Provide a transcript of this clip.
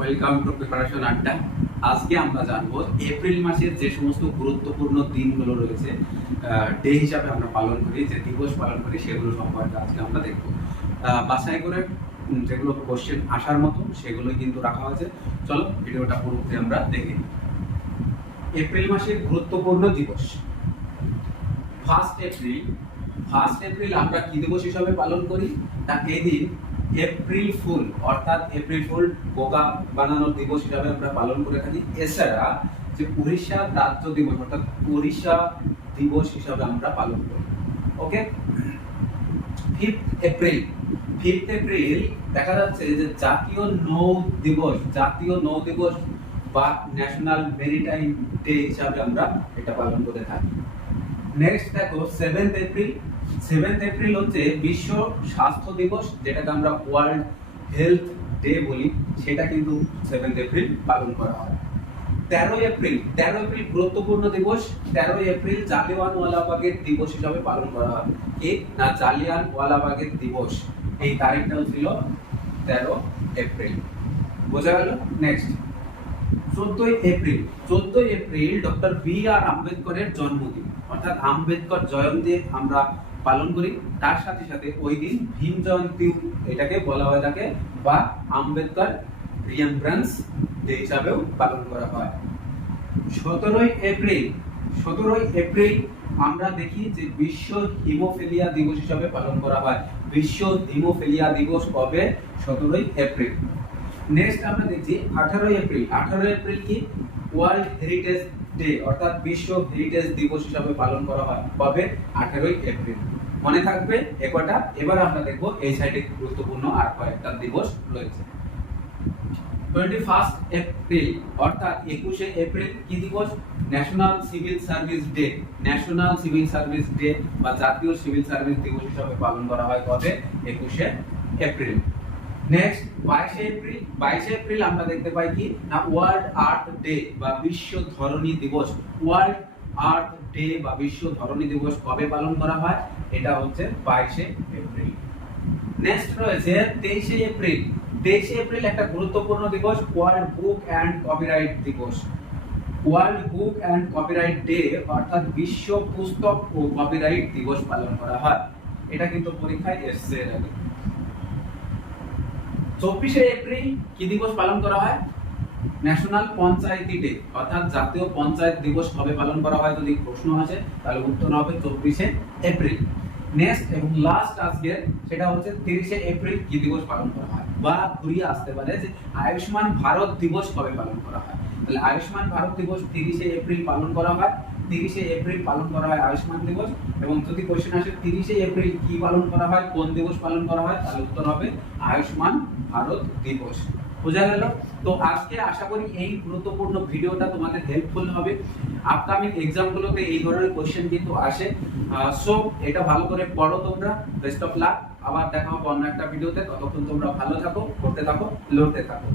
Welcome to preparation আড্ডা। আজকে আমরা জানব এপ্রিল মাসের যে সমস্ত গুরুত্বপূর্ণ দিনগুলো রয়েছে ডে হিসাবে আমরা পালন করি, যে দিবস পালন করি, সেগুলো সম্পর্কে আজকে আমরা দেখব। বাছাই করে যেগুলো কোশ্চেন আসার মতো, সেগুলোই কিন্তু রাখা হয়েছে। চলো, ভিডিওটা পুরোপুরি আমরা দেখে। এপ্রিল মাসের গুরুত্বপূর্ণ দিবস। ফার্স্ট এপ্রিল ফার্স্ট এপ্রিল আমরা কি দিবস হিসাবে পালন করি? না এদিন এপ্রিল ফুল, অর্থাৎ এপ্রিল ফুল বোকা বানানোর দিবস হিসাবে আমরা পালন করে থাকি। এছাড়া যে উড়িষ্যা রাজ্য দিবস, অর্থাৎ উড়িষ্যা দিবস হিসাবে আমরা পালন করি। Okay? Fifth April. Fifth April দেখা যাচ্ছে যে জাতীয় নৌ দিবস, জাতীয় নৌ দিবস বা ন্যাশনাল মেরিটাইম ডে হিসাবে আমরা এটা পালন করে থাকি। নেক্সট দেখো, সেভেন্থ এপ্রিল। সেভেন্থ এপ্রিল হচ্ছে বিশ্ব স্বাস্থ্য দিবস, যেটাকে আমরা ওয়ার্ল্ড হেলথ ডে বলি, সেটা কিন্তু সেভেন্থ এপ্রিল পালন করা হয়। তেরো এপ্রিল তেরো এপ্রিল গুরুত্বপূর্ণ দিবস, তেরোই এপ্রিল জালিয়ান ওয়ালাবাগের দিবস হিসাবে পালন করা হয়। কি? না জালিয়ান ওয়ালাবাগের দিবস। এই তারিখটাও ছিল তেরো এপ্রিল বোঝা গেল? নেক্সট চোদ্দই এপ্রিল চোদ্দই এপ্রিল ডক্টর বি আর আম্বেদকরের জন্মদিন। অর্থাৎ আম্বেদকর জয়ন্তী আমরা পালন করি। তার সাথে সাথে ওই দিন ভীম জয়ন্তী এটাকে বলা হয় থাকে বা আম্বেদকর রিয়ামব্রান্স ডে হিসাবেও পালন করা হয়। সতেরোই এপ্রিল সতেরোই এপ্রিল আমরা দেখি যে বিশ্ব হিমোফেলিয়া দিবস হিসাবে পালন করা হয়। বিশ্ব হিমোফেলিয়া দিবস কবে সতেরোই এপ্রিল। নেক্সট আমরা দেখছি আঠারোই এপ্রিল। আঠারোই এপ্রিল কি? ওয়ার্ল্ড হেরিটেজ ডে, অর্থাৎ বিশ্ব হেরিটেজ দিবস হিসাবে পালন করা হয়, কবে? আঠারোই এপ্রিল। মনে থাকবে একটা এবার আমরা দেখব এই সাইডে গুরুত্বপূর্ণ আর কয়েকটা দিবস রয়েছে। টোয়েন্টি ফার্স্ট এপ্রিল, অর্থাৎ একুশে এপ্রিল কি দিবস? National civil service day national civil service day বা জাতীয় সিভিল সার্ভিস দিবস হিসাবে পালন করা হয় কবে? একুশে এপ্রিল। নেক্সট বাইশে এপ্রিল বাইশে এপ্রিল আমরা দেখতে পাই কি? না ওয়ার্ল্ড আর্থ ডে বা বিশ্ব ধরনী দিবস। ওয়ার্ল্ড আর্থ ডে বা বিশ্ব ধরনী দিবস কবে পালন করা হয়? এটা হচ্ছে বাইশে এপ্রিল। নেক্সট রয়েছে তেইশে এপ্রিল। তেইশে এপ্রিল একটা গুরুত্বপূর্ণ দিবস ওয়ার্ল্ড বুক অ্যান্ড কপিরাইট দিবস। World book and copyright day অর্থাৎ বিশ্ব পুস্তক ও কপিরাইট দিবস পালন করা হয়। এটা কিন্তু পরীক্ষায় এসছে এর আগে। চব্বিশে এপ্রিল কি দিবস পালন করা হয়? ন্যাশনাল পঞ্চায়েতি ডে, অর্থাৎ জাতীয় পঞ্চায়েত দিবস কবে পালন করা হয় যদি প্রশ্ন আসে, তাহলে উত্তর হবে চব্বিশে এপ্রিল। নেক্সট এবং লাস্ট আজকে, সেটা হচ্ছে তিরিশে এপ্রিল কি দিবস পালন করা হয়? বা ঘুরিয়ে আসতে পারে যে আয়ুষ্মান ভারত দিবস কবে পালন করা হয়? তাহলে আয়ুষ্মান ভারত দিবস তিরিশে এপ্রিল পালন করা হয়। তিরিশে এপ্রিল পালন করা হয় আয়ুষ্মান দিবস এবং যদি কোশ্চেন আসে, তিরিশে এপ্রিল কি পালন করা হয়, কোন দিবস পালন করা হয়, তাহলে উত্তর হবে আয়ুষ্মান ভারত দিবস। বোঝা গেল? তো আজকে আশা করি এই গুরুত্বপূর্ণ ভিডিওটা তোমাদের হেল্পফুল হবে। আপকামিং এক্সামগুলোতে এই ধরনের কোশ্চেন কিন্তু আসে। সো এটা ভালো করে পড়ো তোমরা। বেস্ট অফ লাক আবার দেখা হবে অন্য একটা ভিডিওতে। ততক্ষণ তোমরা ভালো থাকো করতে থাকো, লড়তে থাকো।